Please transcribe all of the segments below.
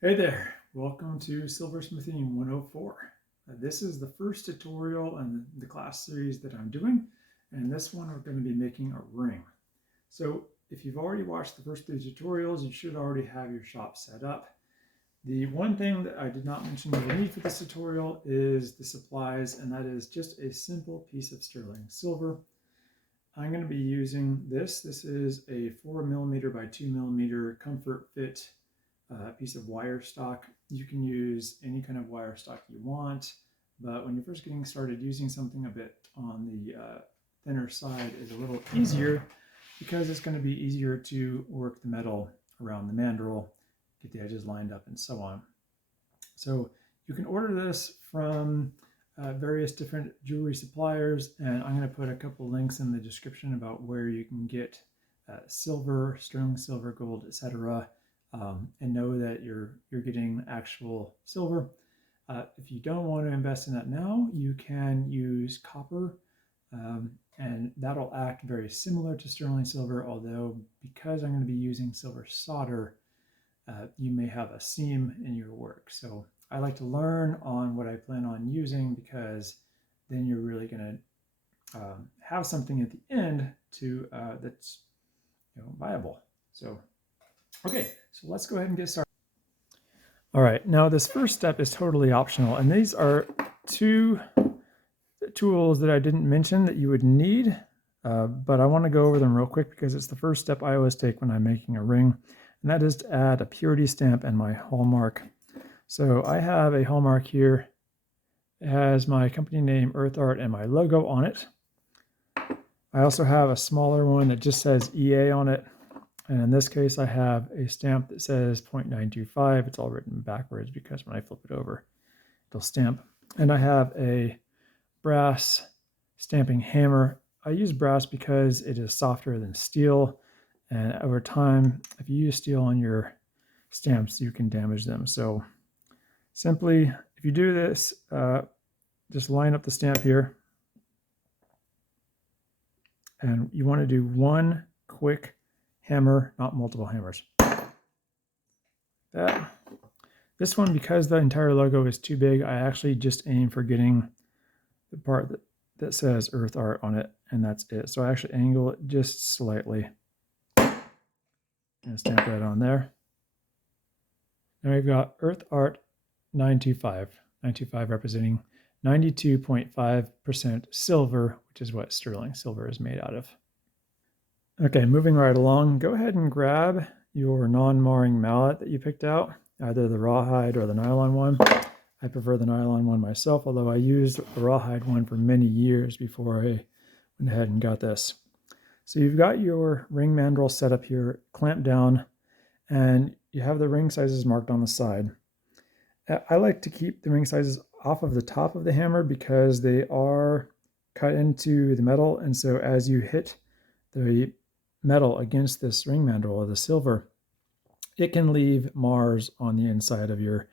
Hey there, welcome to Silversmithing 104. This is the first tutorial in the class series that I'm doing, and this one we're going to be making a ring. So if you've already watched the first three tutorials, you should already have your shop set up. The one thing that I did not mention that you need for this tutorial is the supplies, and that is just a simple piece of sterling silver. I'm going to be using this. This is a 4mm by 2mm comfort fit piece of wire stock. You can use any kind of wire stock you want, but when you're first getting started, using something a bit on the thinner side is a little easier because it's going to be easier to work the metal around the mandrel, get the edges lined up, and so on. So you can order this from various different jewelry suppliers, and I'm going to put a couple links in the description about where you can get silver, sterling silver, gold, etc. And know that you're getting actual silver. If you don't want to invest in that now, you can use copper, and that'll act very similar to sterling silver, although because I'm going to be using silver solder, you may have a seam in your work. So I like to learn on what I plan on using, because then you're really going to have something at the end to that's viable. So okay, so let's go ahead and get started. All right, now this first step is totally optional, and these are two tools that I didn't mention that you would need, but I want to go over them real quick because it's the first step I always take when I'm making a ring, and that is to add a purity stamp and my hallmark. So I have a hallmark here. It has my company name, Earth Art, and my logo on it. I also have a smaller one that just says EA on it. And in this case, I have a stamp that says 0.925. It's all written backwards because when I flip it over, it'll stamp. And I have a brass stamping hammer. I use brass because it is softer than steel. And over time, if you use steel on your stamps, you can damage them. So simply, if you do this, just line up the stamp here. And you want to do one quick hammer, not multiple hammers. That. This one, because the entire logo is too big, I actually just aim for getting the part that says Earth Art on it, and that's it. So I actually angle it just slightly and stamp that on there. Now we've got Earth Art 925, 925 representing 92.5% silver, which is what sterling silver is made out of. Okay, moving right along, go ahead and grab your non-marring mallet that you picked out, either the rawhide or the nylon one. I prefer the nylon one myself, although I used the rawhide one for many years before I went ahead and got this. So you've got your ring mandrel set up here, clamped down, and you have the ring sizes marked on the side. I like to keep the ring sizes off of the top of the hammer because they are cut into the metal, and so as you hit the metal against this ring mandrel or the silver, it can leave mars on the inside of your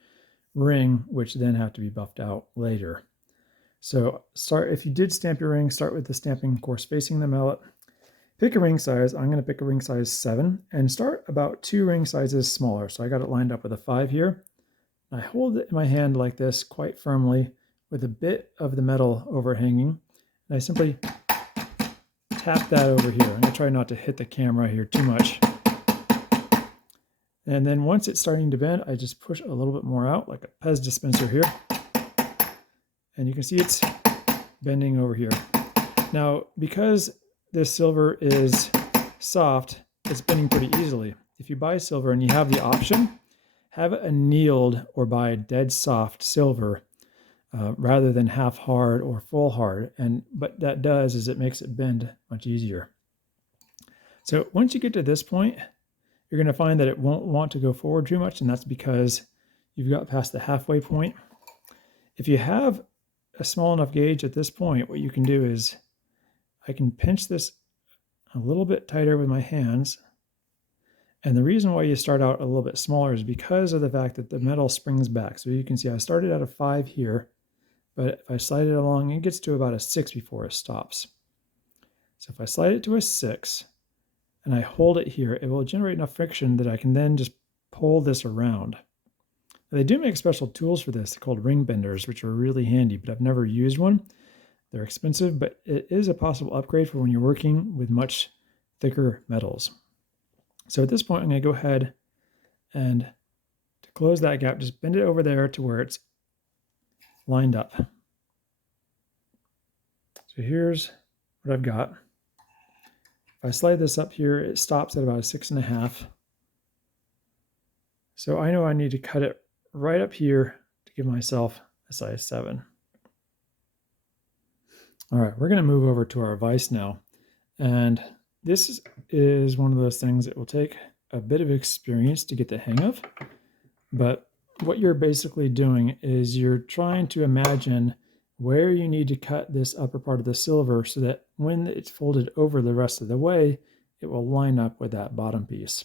ring, which then have to be buffed out later. So if you did stamp your ring, start with the stamping course facing the mallet. Pick a ring size. I'm going to pick a ring size 7 and start about 2 ring sizes smaller. So I got it lined up with a 5 here. I hold it in my hand like this quite firmly with a bit of the metal overhanging. And I simply tap that over here. I'm going to try not to hit the camera here too much. And then once it's starting to bend, I just push a little bit more out, like a Pez dispenser here. And you can see it's bending over here. Now, because this silver is soft, it's bending pretty easily. If you buy silver and you have the option, have it annealed or buy dead soft silver rather than half hard or full hard. And what that does is it makes it bend much easier. So once you get to this point, you're going to find that it won't want to go forward too much, and that's because you've got past the halfway point. If you have a small enough gauge at this point, what you can do is I can pinch this a little bit tighter with my hands. And the reason why you start out a little bit smaller is because of the fact that the metal springs back. So you can see I started at a 5 here, but if I slide it along, it gets to about a 6 before it stops. So if I slide it to a 6 and I hold it here, it will generate enough friction that I can then just pull this around. They do make special tools for this called ring benders, which are really handy, but I've never used one. They're expensive, but it is a possible upgrade for when you're working with much thicker metals. So at this point, I'm going to go ahead and to close that gap, just bend it over there to where it's lined up. So here's what I've got. If I slide this up here, it stops at about a 6.5. So I know I need to cut it right up here to give myself a size 7. All right, we're going to move over to our vise now. And this is one of those things that will take a bit of experience to get the hang of. But what you're basically doing is you're trying to imagine where you need to cut this upper part of the silver so that when it's folded over the rest of the way, it will line up with that bottom piece.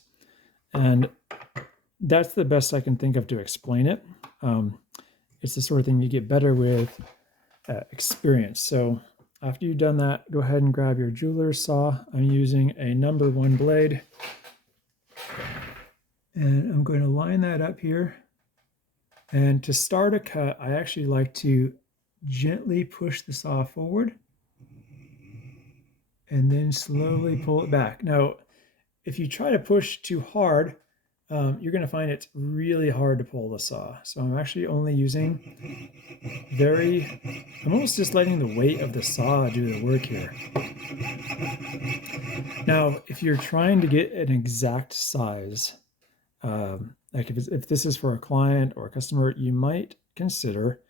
And that's the best I can think of to explain it. It's the sort of thing you get better with experience. So after you've done that, go ahead and grab your jeweler's saw. I'm using a number 1 blade. And I'm going to line that up here. And to start a cut, I actually like to gently push the saw forward and then slowly pull it back. Now, if you try to push too hard, you're going to find it's really hard to pull the saw. So I'm actually only using I'm almost just letting the weight of the saw do the work here. Now, if you're trying to get an exact size, like if this is for a client or a customer, you might consider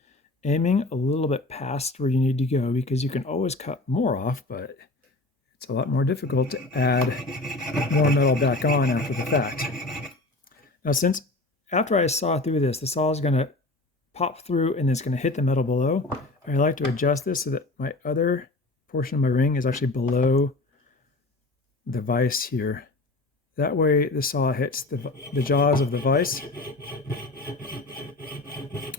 aiming a little bit past where you need to go, because you can always cut more off, but it's a lot more difficult to add more metal back on after the fact. Now, since after I saw through this, the saw is going to pop through and it's going to hit the metal below, I like to adjust this so that my other portion of my ring is actually below the vise here. That way the saw hits the jaws of the vise.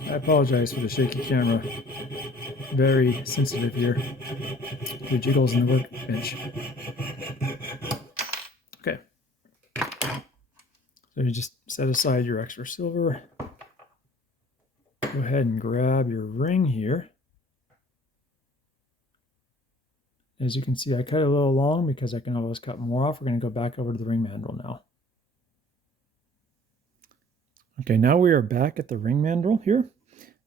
I apologize for the shaky camera. Very sensitive here. The jiggles in the workbench. Okay. So you just set aside your extra silver. Go ahead and grab your ring here. As you can see, I cut it a little long because I can always cut more off. We're going to go back over to the ring mandrel now. Okay, now we are back at the ring mandrel here.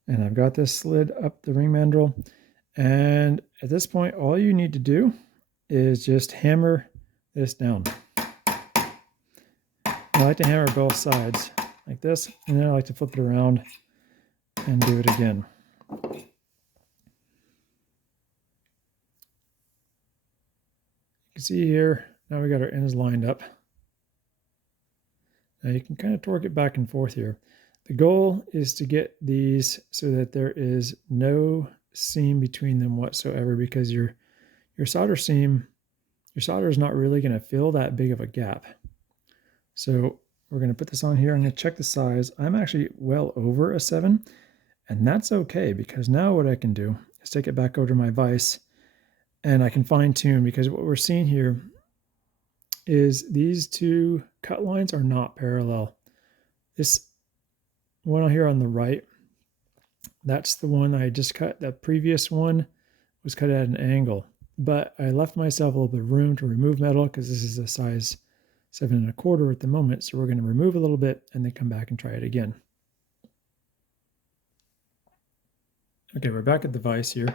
And I've got this slid up the ring mandrel. And at this point, all you need to do is just hammer this down. I like to hammer both sides like this, and then I like to flip it around and do it again. You can see here, now we got our ends lined up. Now you can kind of torque it back and forth here. The goal is to get these so that there is no seam between them whatsoever, because your solder is not really going to fill that big of a gap. So we're going to put this on here. I'm going to check the size. I'm actually well over a 7, and that's okay, because now what I can do is take it back over to my vise and I can fine tune, because what we're seeing here is these two cut lines are not parallel. This one here on the right, that's the one I just cut. The previous one was cut at an angle, but I left myself a little bit of room to remove metal because this is a size 7.25 at the moment. So we're going to remove a little bit and then come back and try it again. Okay, we're back at the vise here,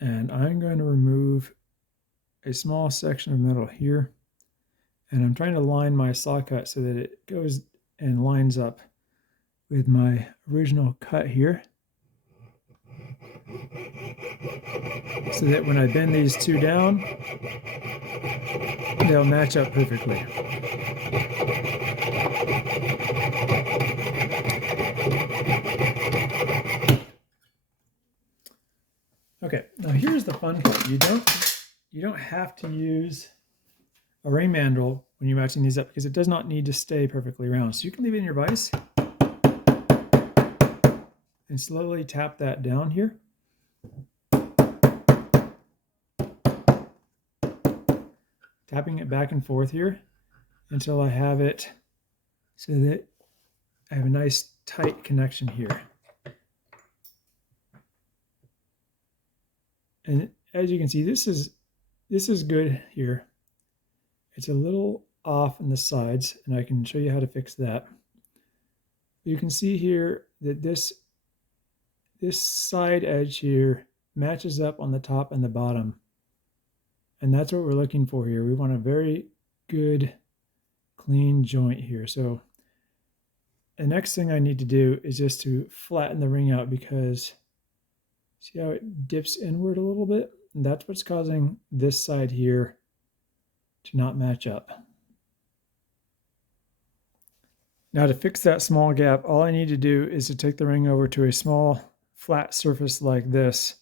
and I'm going to remove a small section of metal here, and I'm trying to line my saw cut so that it goes and lines up with my original cut here, so that when I bend these two down, they'll match up perfectly. Okay, now here's the fun part. You don't have to use a ring mandrel when you're matching these up, because it does not need to stay perfectly round. So you can leave it in your vise and slowly tap that down here. Tapping it back and forth here until I have it so that I have a nice tight connection here. And as you can see, this is good here. It's a little off on the sides, and I can show you how to fix that. You can see here that this side edge here matches up on the top and the bottom. And that's what we're looking for here. We want a very good, clean joint here. So the next thing I need to do is just to flatten the ring out, because see how it dips inward a little bit? And that's what's causing this side here to not match up. Now to fix that small gap, all I need to do is to take the ring over to a small flat surface like this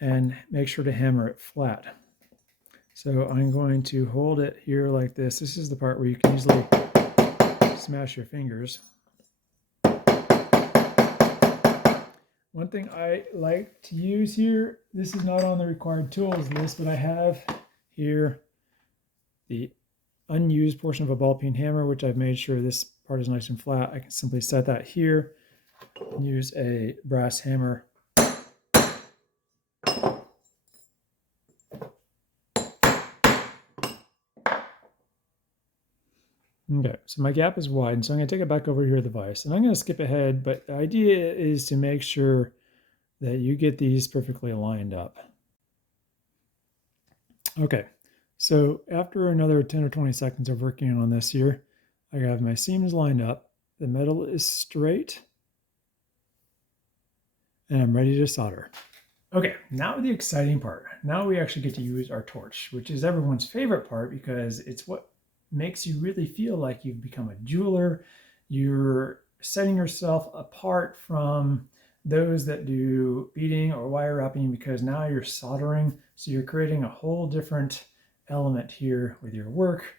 and make sure to hammer it flat. So I'm going to hold it here like this. This is the part where you can easily smash your fingers. One thing I like to use here, this is not on the required tools list, but I have here the unused portion of a ball peen hammer, which I've made sure this part is nice and flat. I can simply set that here and use a brass hammer. Okay, so my gap is wide, so I'm going to take it back over here to the vise. And I'm going to skip ahead, but the idea is to make sure that you get these perfectly lined up. Okay, so after another 10 or 20 seconds of working on this here, I have my seams lined up, the metal is straight, and I'm ready to solder. Okay, now the exciting part. Now we actually get to use our torch, which is everyone's favorite part because it's what makes you really feel like you've become a jeweler. You're setting yourself apart from those that do beading or wire wrapping, because now you're soldering. So you're creating a whole different element here with your work.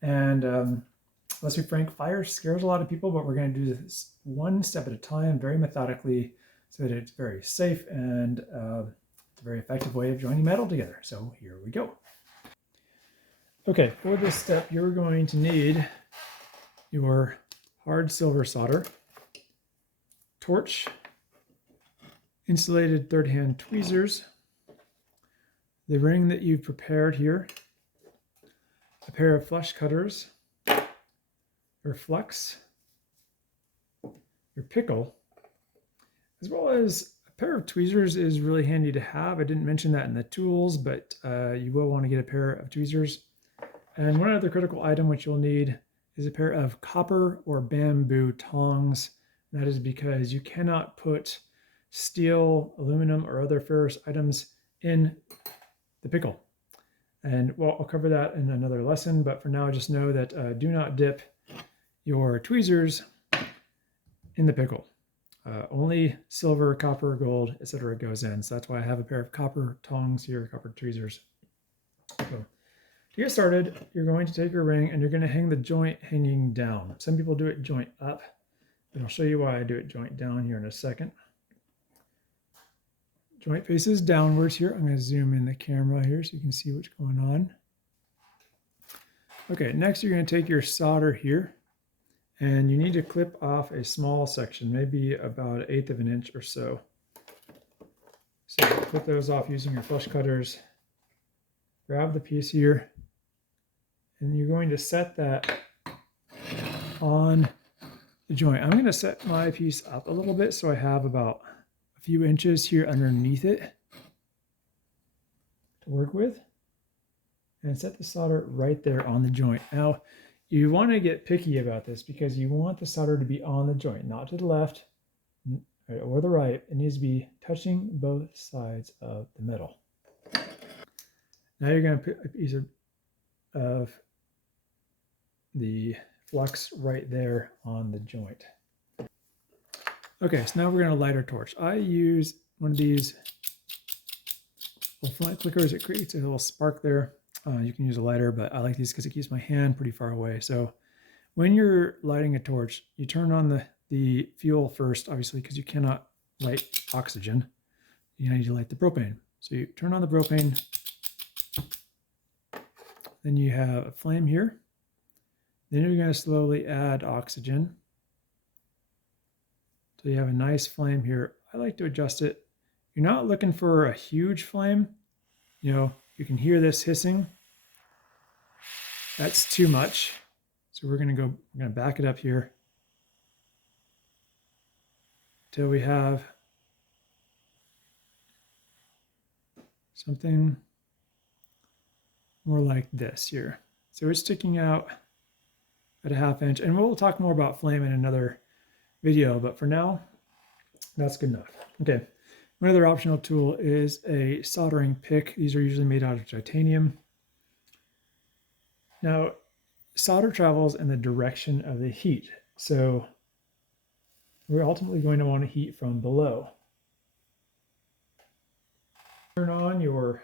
And let's be frank, fire scares a lot of people, but we're going to do this one step at a time, very methodically, so that it's very safe and it's a very effective way of joining metal together. So here we go. Okay, for this step, you're going to need your hard silver solder, torch, insulated third-hand tweezers, the ring that you've prepared here, a pair of flush cutters, your flux, your pickle, as well as a pair of tweezers is really handy to have. I didn't mention that in the tools, but you will want to get a pair of tweezers. And one other critical item which you'll need is a pair of copper or bamboo tongs. That is because you cannot put steel, aluminum, or other ferrous items in the pickle. And well, I'll cover that in another lesson, but for now, just know that do not dip your tweezers in the pickle. Only silver, copper, gold, etc. goes in. So that's why I have a pair of copper tongs here, copper tweezers. So to get started, you're going to take your ring and you're going to hang the joint hanging down. Some people do it joint up, but I'll show you why I do it joint down here in a second. Joint faces downwards here. I'm going to zoom in the camera here so you can see what's going on. Okay, next you're going to take your solder here, and you need to clip off a small section, maybe about 1/8 of an inch or so. So clip those off using your flush cutters. Grab the piece here, and you're going to set that on the joint. I'm going to set my piece up a little bit so I have about a few inches here underneath it to work with, and set the solder right there on the joint. Now, you want to get picky about this because you want the solder to be on the joint, not to the left or the right. It needs to be touching both sides of the metal. Now you're going to put a piece of the flux right there on the joint. Okay, so now we're going to light our torch. I use one of these little flint clickers. It creates a little spark there. You can use a lighter, but I like these because it keeps my hand pretty far away. So when you're lighting a torch, you turn on the fuel first, obviously, because you cannot light oxygen. You need to light the propane. So you turn on the propane. Then you have a flame here. Then you're going to slowly add oxygen. So you have a nice flame here. I like to adjust it. You're not looking for a huge flame. You know, you can hear this hissing. That's too much. So we're gonna back it up here till we have something more like this here. So we're sticking out at a 1/2 inch, and we'll talk more about flame in another video, but for now, that's good enough. Okay, another optional tool is a soldering pick. These are usually made out of titanium. Now, solder travels in the direction of the heat, so we're ultimately going to want to heat from below. Turn on your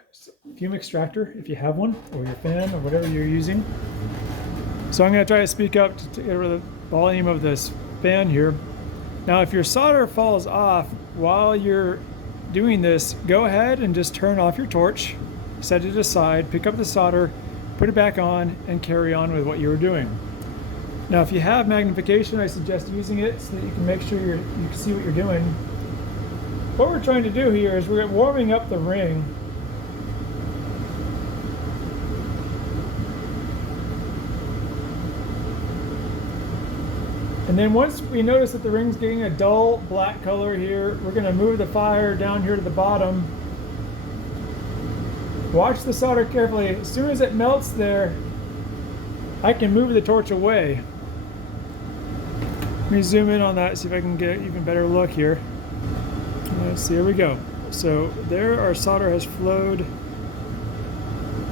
fume extractor if you have one, or your fan, or whatever you're using. So I'm going to try to speak up to get rid of the volume of this fan here. Now, if your solder falls off while you're doing this, go ahead and just turn off your torch, set it aside, pick up the solder, put it back on, and carry on with what you were doing. Now, if you have magnification, I suggest using it so that you can make sure you can see what you're doing. What we're trying to do here is we're warming up the ring. And then once we notice that the ring's getting a dull black color here, we're going to move the fire down here to the bottom. Watch the solder carefully. As soon as it melts there, I can move the torch away. Let me zoom in on that, see if I can get an even better look here. Let's see, here we go. So there our solder has flowed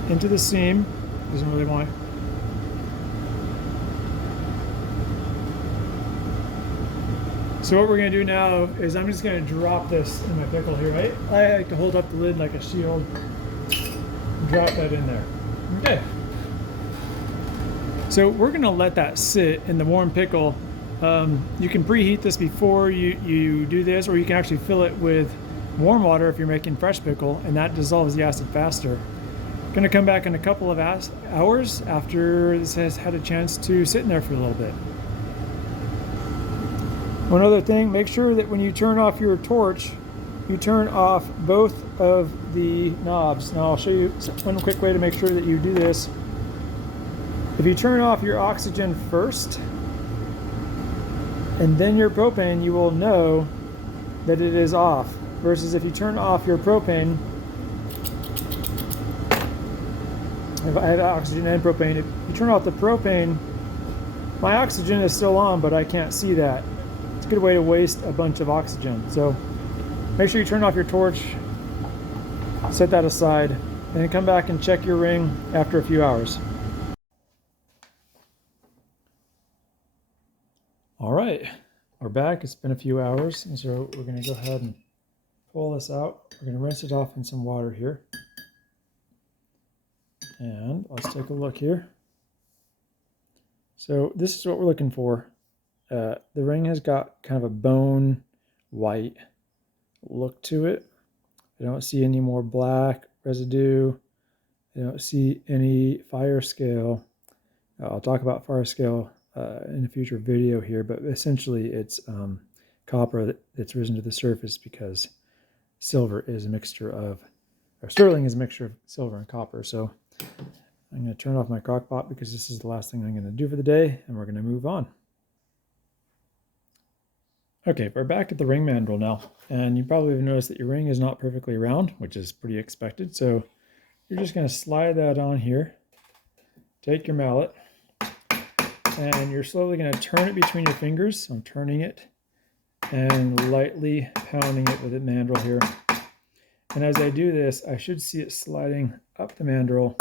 into the seam. Doesn't really want. So what we're going to do now is I'm just going to drop this in my pickle here, right? I like to hold up the lid like a shield. Drop that in there. Okay. So we're going to let that sit in the warm pickle. You can preheat this before you do this, or you can actually fill it with warm water if you're making fresh pickle, and that dissolves the acid faster. Going to come back in a couple of hours after this has had a chance to sit in there for a little bit. One other thing, make sure that when you turn off your torch, you turn off both of the knobs. Now I'll show you one quick way to make sure that you do this. If you turn off your oxygen first and then your propane, you will know that it is off. Versus if you turn off your propane, if I have oxygen and propane, if you turn off the propane, my oxygen is still on, but I can't see that. It's a good way to waste a bunch of oxygen. So make sure you turn off your torch, set that aside, and then come back and check your ring after a few hours. All right, we're back. It's been a few hours, and so we're going to go ahead and pull this out. We're going to rinse it off in some water here. And let's take a look here. So this is what we're looking for. The ring has got kind of a bone white look to it. I don't see any more black residue. I don't see any fire scale. I'll talk about fire scale in a future video here, but essentially it's copper that's risen to the surface because silver is a mixture of, or sterling is a mixture of silver and copper. So I'm going to turn off my crock pot because this is the last thing I'm going to do for the day, and we're going to move on. Okay, we're back at the ring mandrel now, and you probably have noticed that your ring is not perfectly round, which is pretty expected. So you're just going to slide that on here, take your mallet, and you're slowly going to turn it between your fingers. So I'm turning it and lightly pounding it with the mandrel here. And as I do this, I should see it sliding up the mandrel.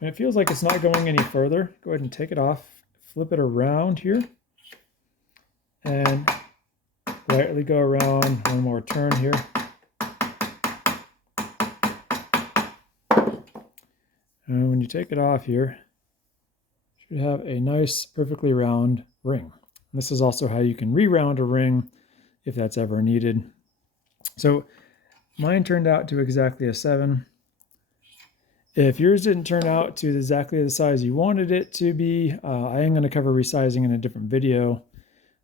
And it feels like it's not going any further. Go ahead and take it off, flip it around here, and lightly go around one more turn here. And when you take it off here, you should have a nice, perfectly round ring. And this is also how you can re-round a ring if that's ever needed. So mine turned out to exactly a 7. If yours didn't turn out to exactly the size you wanted it to be, I am going to cover resizing in a different video.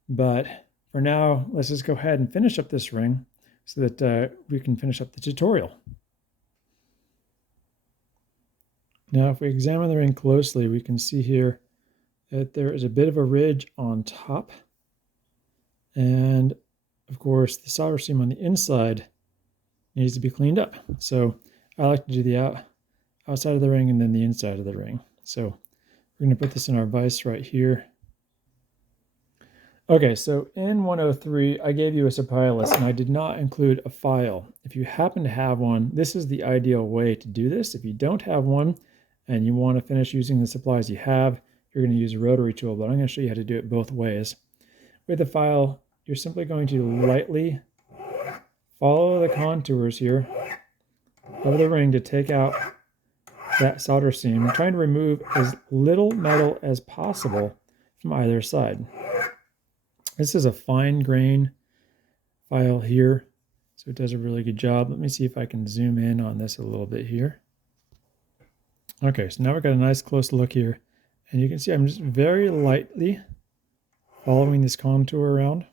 But for now, let's just go ahead and finish up this ring so that we can finish up the tutorial. Now, if we examine the ring closely, we can see here that there is a bit of a ridge on top. And of course, the solder seam on the inside needs to be cleaned up. So I like to do the outside of the ring and then the inside of the ring. So we're going to put this in our vise right here. Okay, so in 103, I gave you a supply list and I did not include a file. If you happen to have one, this is the ideal way to do this. If you don't have one and you want to finish using the supplies you have, you're going to use a rotary tool, but I'm going to show you how to do it both ways. With a file, you're simply going to lightly follow the contours here of the ring to take out that solder seam. I'm trying to remove as little metal as possible from either side. This is a fine grain file here, so it does a really good job. Let me see if I can zoom in on this a little bit here. Okay, so now we've got a nice close look here, and you can see I'm just very lightly following this contour around.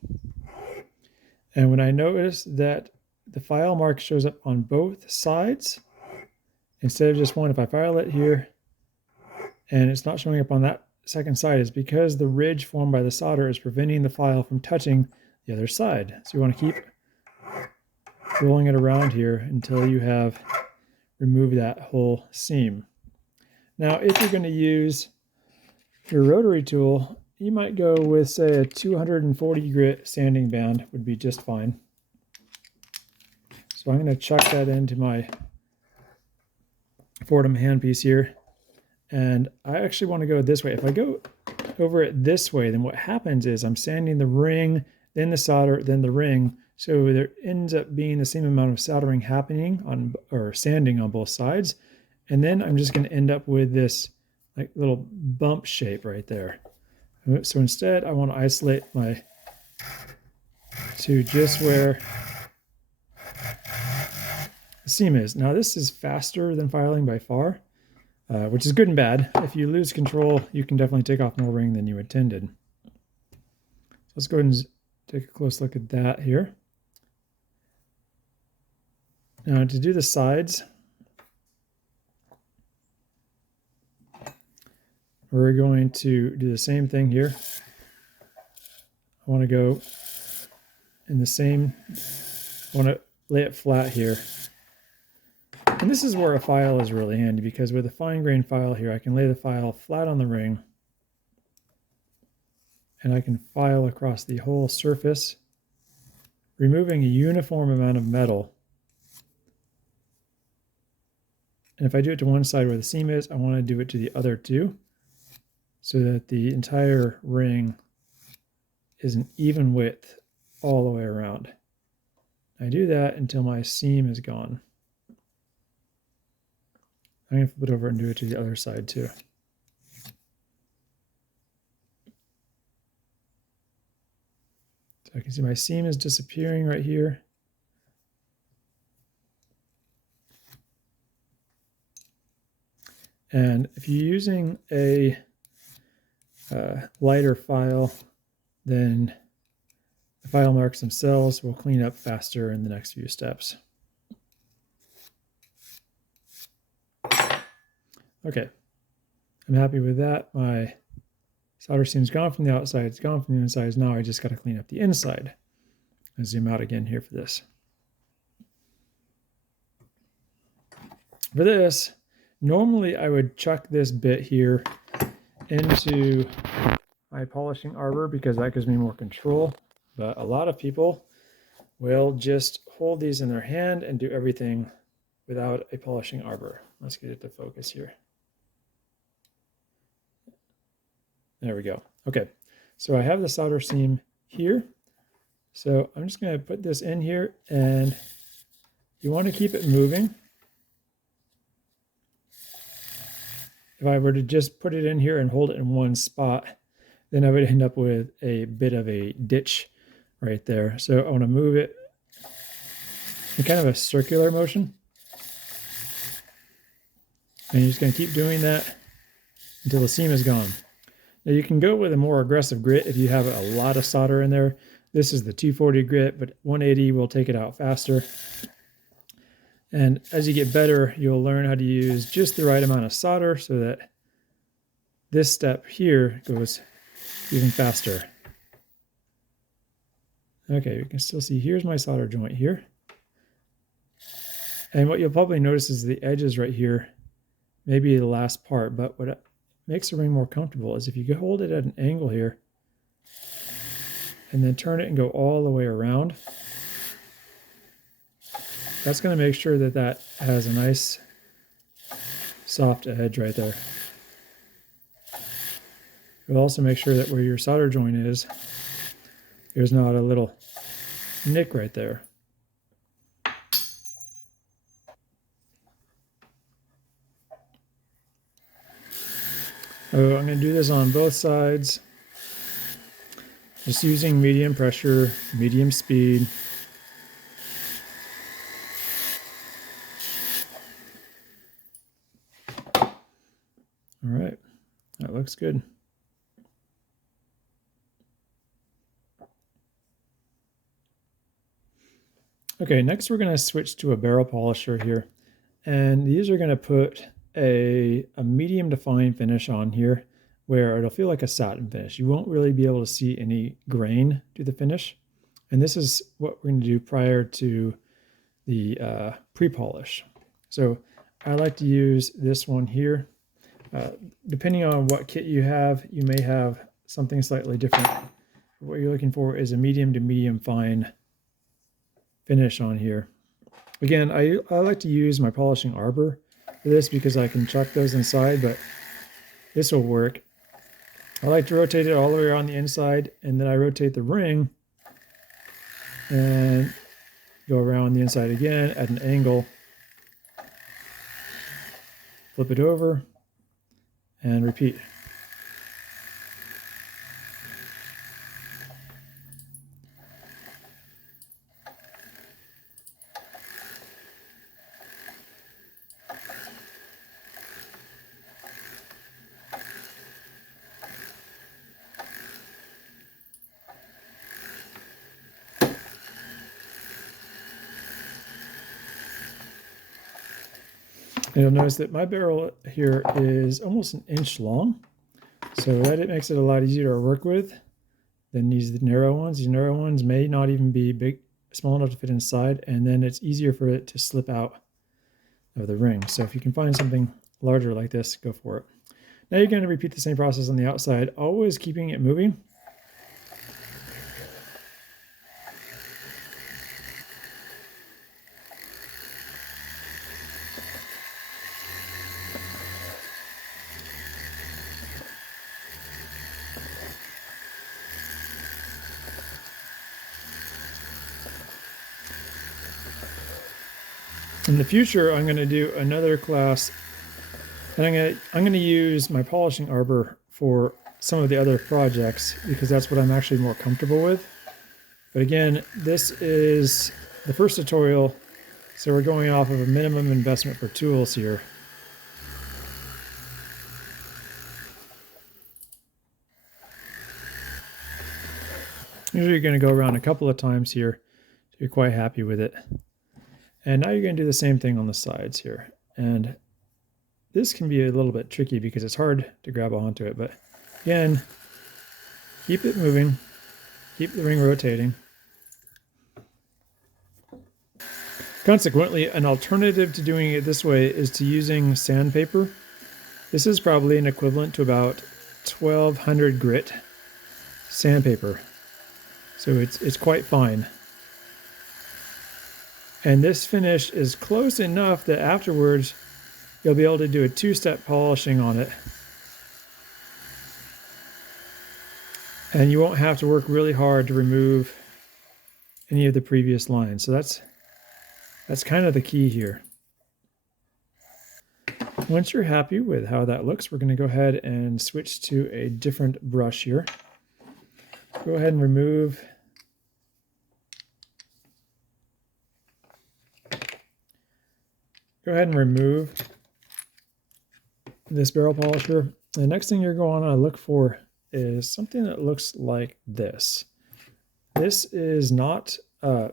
And when I notice that the file mark shows up on both sides, instead of just one, if I file it here and it's not showing up on that second side, is because the ridge formed by the solder is preventing the file from touching the other side. So you want to keep rolling it around here until you have removed that whole seam. Now, if you're going to use your rotary tool, you might go with, say, a 240 grit sanding band would be just fine. So I'm going to chuck that into my Fordham handpiece here. And I actually want to go this way. If I go over it this way, then what happens is I'm sanding the ring, then the solder, then the ring. So there ends up being the same amount of soldering happening on, or sanding on both sides. And then I'm just going to end up with this like little bump shape right there. So instead, I want to isolate my to just where the seam is. Now this is faster than filing by far, which is good and bad. If you lose control, you can definitely take off more ring than you intended. So let's go ahead and take a close look at that here. Now to do the sides, we're going to do the same thing here. I want to go in the same, I want to lay it flat here. And this is where a file is really handy, because with a fine grain file here, I can lay the file flat on the ring and I can file across the whole surface, removing a uniform amount of metal. And if I do it to one side where the seam is, I want to do it to the other too, so that the entire ring is an even width all the way around. I do that until my seam is gone. I'm going to flip it over and do it to the other side too. So I can see my seam is disappearing right here. And if you're using a lighter file, then the file marks themselves will clean up faster in the next few steps. Okay, I'm happy with that. My solder seam's gone from the outside, it's gone from the inside. Now I just got to clean up the inside. I'll zoom out again here for this. For this, normally I would chuck this bit here into my polishing arbor because that gives me more control. But a lot of people will just hold these in their hand and do everything without a polishing arbor. Let's get it to focus here. There we go. Okay, so I have the solder seam here. So I'm just going to put this in here, and you want to keep it moving. If I were to just put it in here and hold it in one spot, then I would end up with a bit of a ditch right there. So I want to move it in kind of a circular motion. And you're just going to keep doing that until the seam is gone. Now you can go with a more aggressive grit if you have a lot of solder in there. This is the 240 grit, but 180 will take it out faster. And as you get better, you'll learn how to use just the right amount of solder so that this step here goes even faster. Okay, you can still see here's my solder joint here. And what you'll probably notice is the edges right here, maybe the last part, but what makes the ring more comfortable is if you hold it at an angle here and then turn it and go all the way around, that's going to make sure that that has a nice soft edge right there. It'll also make sure that where your solder joint is, there's not a little nick right there. Oh, I'm going to do this on both sides. Just using medium pressure, medium speed. All right, that looks good. Okay, next we're going to switch to a barrel polisher here. And these are going to put a medium to fine finish on here where it'll feel like a satin finish. You won't really be able to see any grain to the finish. And this is what we're going to do prior to the pre-polish. So I like to use this one here. Depending on what kit you have, you may have something slightly different. What you're looking for is a medium to medium fine finish on here. Again, I like to use my polishing arbor for this because I can chuck those inside, but this will work. I like to rotate it all the way around the inside, and then I rotate the ring and go around the inside again at an angle, flip it over, and repeat. And you'll notice that my barrel here is almost an inch long, so that it makes it a lot easier to work with than these narrow ones. These narrow ones may not even be small enough to fit inside, and then it's easier for it to slip out of the ring. So if you can find something larger like this, go for it. Now you're going to repeat the same process on the outside, always keeping it moving. In the future, I'm going to do another class, and I'm going to use my polishing arbor for some of the other projects because that's what I'm actually more comfortable with. But again, this is the first tutorial, so we're going off of a minimum investment for tools here. Usually you're going to go around a couple of times here, so you're quite happy with it. And now you're going to do the same thing on the sides here. And this can be a little bit tricky because it's hard to grab onto it. But again, keep it moving. Keep the ring rotating. Consequently, an alternative to doing it this way is to using sandpaper. This is probably an equivalent to about 1200 grit sandpaper. So it's quite fine. And this finish is close enough that afterwards you'll be able to do a two-step polishing on it. And you won't have to work really hard to remove any of the previous lines. So that's kind of the key here. Once you're happy with how that looks, we're going to go ahead and switch to a different brush here. Go ahead and remove this barrel polisher. The next thing you're going to look for is something that looks like this. This is not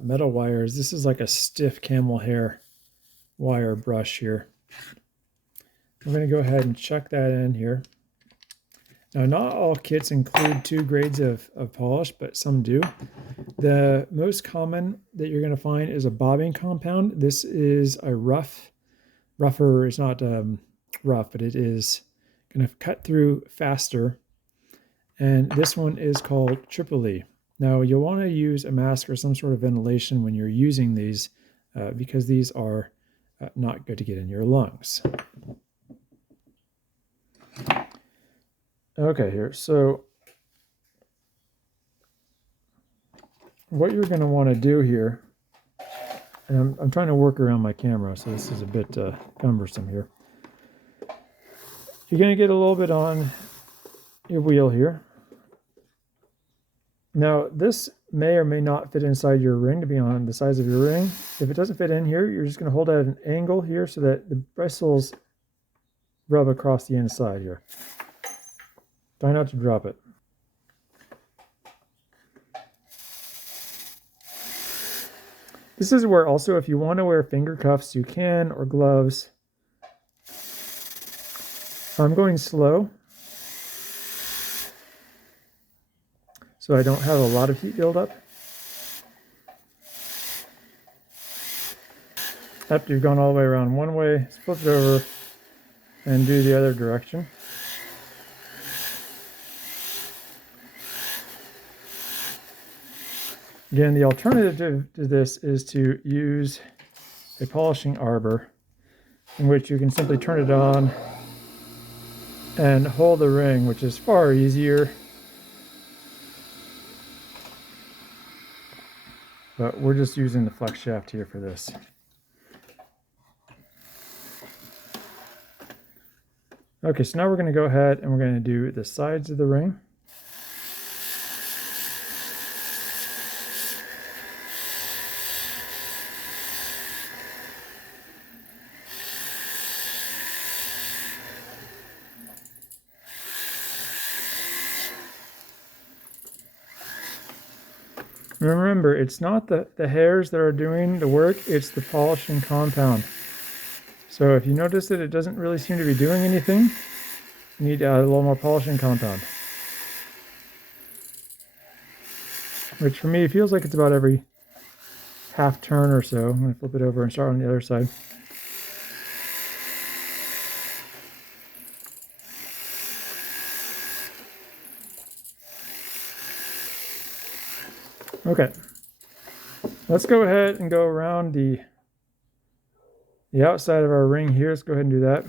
metal wires. This is like a stiff camel hair wire brush here. I'm going to go ahead and chuck that in here. Now, not all kits include 2 grades of polish, but some do. The most common that you're going to find is a bobbing compound. This is a rougher, it's not rough, but it is going to cut through faster. And this one is called Triple. Now, you'll want to use a mask or some sort of ventilation when you're using these because these are not good to get in your lungs. Okay, here, so what you're going to want to do here, and I'm trying to work around my camera, so this is a bit cumbersome here. You're going to get a little bit on your wheel here. Now, this may or may not fit inside your ring, depending on the size of your ring. If it doesn't fit in here, you're just going to hold it at an angle here so that the bristles rub across the inside here. Try not to drop it. This is where also, if you want to wear finger cuffs, you can, or gloves. I'm going slow, so I don't have a lot of heat buildup. After you've gone all the way around one way, flip it over and do the other direction. Again, the alternative to this is to use a polishing arbor, in which you can simply turn it on and hold the ring, which is far easier. But we're just using the flex shaft here for this. Okay, so now we're going to go ahead and we're going to do the sides of the ring. Remember, it's not the hairs that are doing the work, it's the polishing compound. So if you notice that it doesn't really seem to be doing anything, you need to add a little more polishing compound. Which for me feels like it's about every half turn or so. I'm going to flip it over and start on the other side. Okay, let's go ahead and go around the outside of our ring here. Let's go ahead and do that.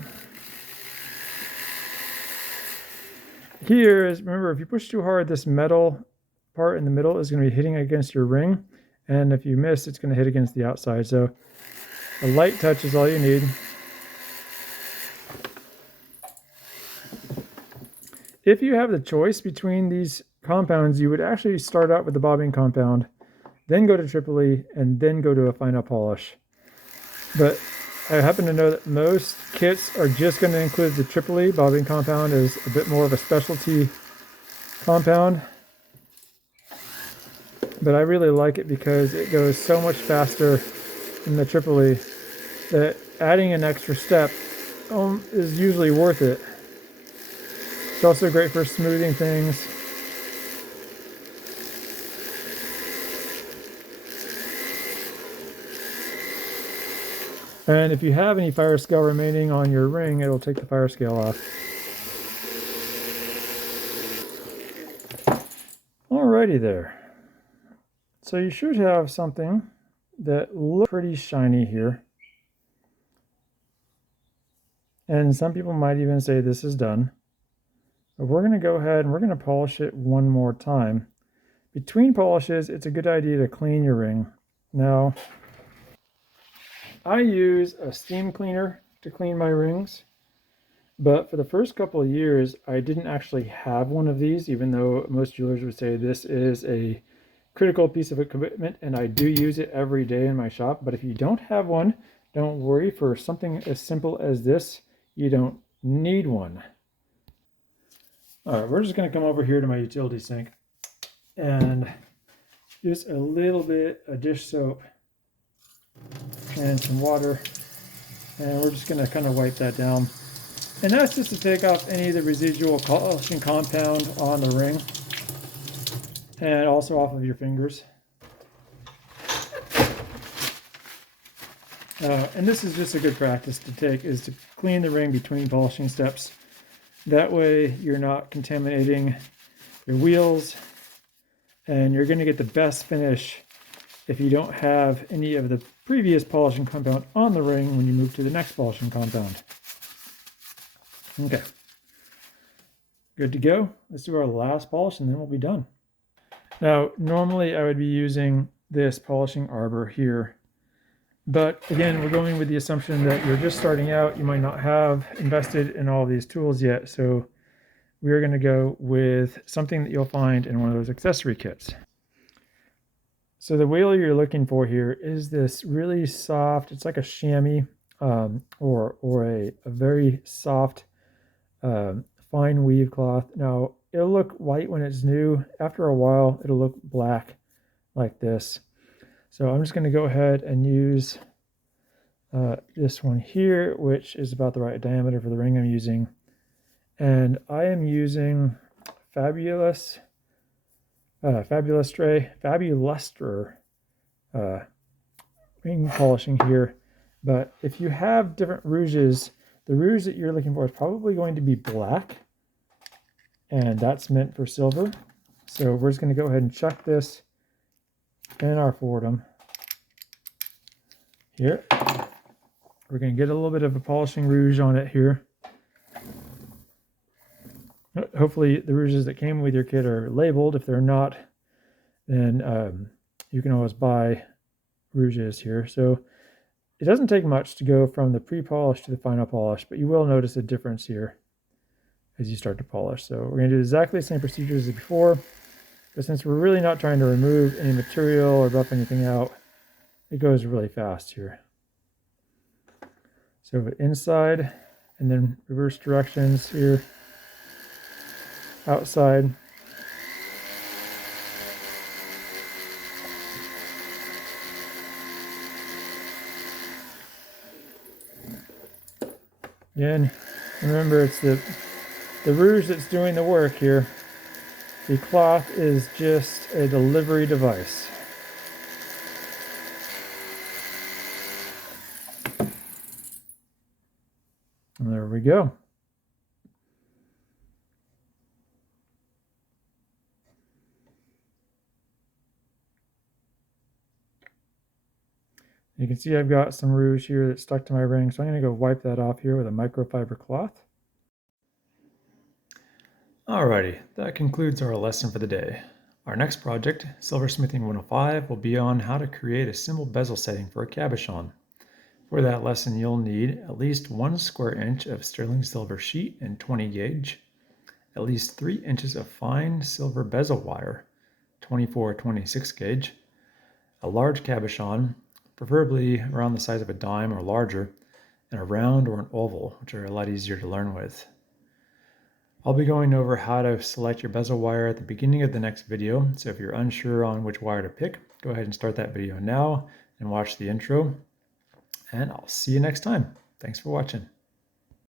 Here is, remember, if you push too hard, this metal part in the middle is going to be hitting against your ring. And if you miss, it's going to hit against the outside. So a light touch is all you need. If you have the choice between these compounds, you would actually start out with the bobbing compound, then go to Triple, and then go to a final polish. But I happen to know that most kits are just going to include the Triple. Bobbing compound is a bit more of a specialty compound. But I really like it because it goes so much faster than the Triple that adding an extra step is usually worth it. It's also great for smoothing things. And if you have any fire scale remaining on your ring, it'll take the fire scale off. Alrighty there. So you should have something that looks pretty shiny here. And some people might even say this is done. But we're going to go ahead and we're going to polish it one more time. Between polishes, it's a good idea to clean your ring. Now, I use a steam cleaner to clean my rings. But for the first couple of years, I didn't actually have one of these, even though most jewelers would say this is a critical piece of equipment, and I do use it every day in my shop. But if you don't have one, don't worry. For something as simple as this, you don't need one. All right, we're just going to come over here to my utility sink and just a little bit of dish soap and some water, and we're just going to kind of wipe that down. And that's just to take off any of the residual polishing compound on the ring and also off of your fingers. And this is just a good practice to take, is to clean the ring between polishing steps. That way you're not contaminating your wheels, and you're going to get the best finish if you don't have any of the previous polishing compound on the ring when you move to the next polishing compound. Okay, good to go. Let's do our last polish and then we'll be done. Now, normally I would be using this polishing arbor here, but again, we're going with the assumption that you're just starting out. You might not have invested in all these tools yet, so we're going to go with something that you'll find in one of those accessory kits. So the wheel you're looking for here is this really soft, it's like a chamois or a very soft fine weave cloth. Now, it'll look white when it's new. After a while, it'll look black like this. So I'm just going to go ahead and use this one here, which is about the right diameter for the ring I'm using. And I am using Fabulustre ring polishing here. But if you have different rouges, the rouge that you're looking for is probably going to be black, and that's meant for silver. So we're just going to go ahead and chuck this in our Fordham here. We're going to get a little bit of a polishing rouge on it here. Hopefully the rouges that came with your kit are labeled. If they're not, then you can always buy rouges here. So it doesn't take much to go from the pre-polish to the final polish, but you will notice a difference here as you start to polish. So we're going to do exactly the same procedures as before, but since we're really not trying to remove any material or buff anything out, it goes really fast here. So inside and then reverse directions here, outside. Again, remember it's the rouge that's doing the work here. The cloth is just a delivery device. And there we go. You can see I've got some rouge here that's stuck to my ring, so I'm going to go wipe that off here with a microfiber cloth. Alrighty, that concludes our lesson for the day. Our next project, Silversmithing 105, will be on how to create a simple bezel setting for a cabochon. For that lesson, you'll need at least 1 square inch of sterling silver sheet and 20 gauge, at least 3 inches of fine silver bezel wire, 24-26 gauge, a large cabochon, preferably around the size of a dime or larger, and a round or an oval, which are a lot easier to learn with. I'll be going over how to select your bezel wire at the beginning of the next video, so if you're unsure on which wire to pick, go ahead and start that video now and watch the intro. And I'll see you next time. Thanks for watching.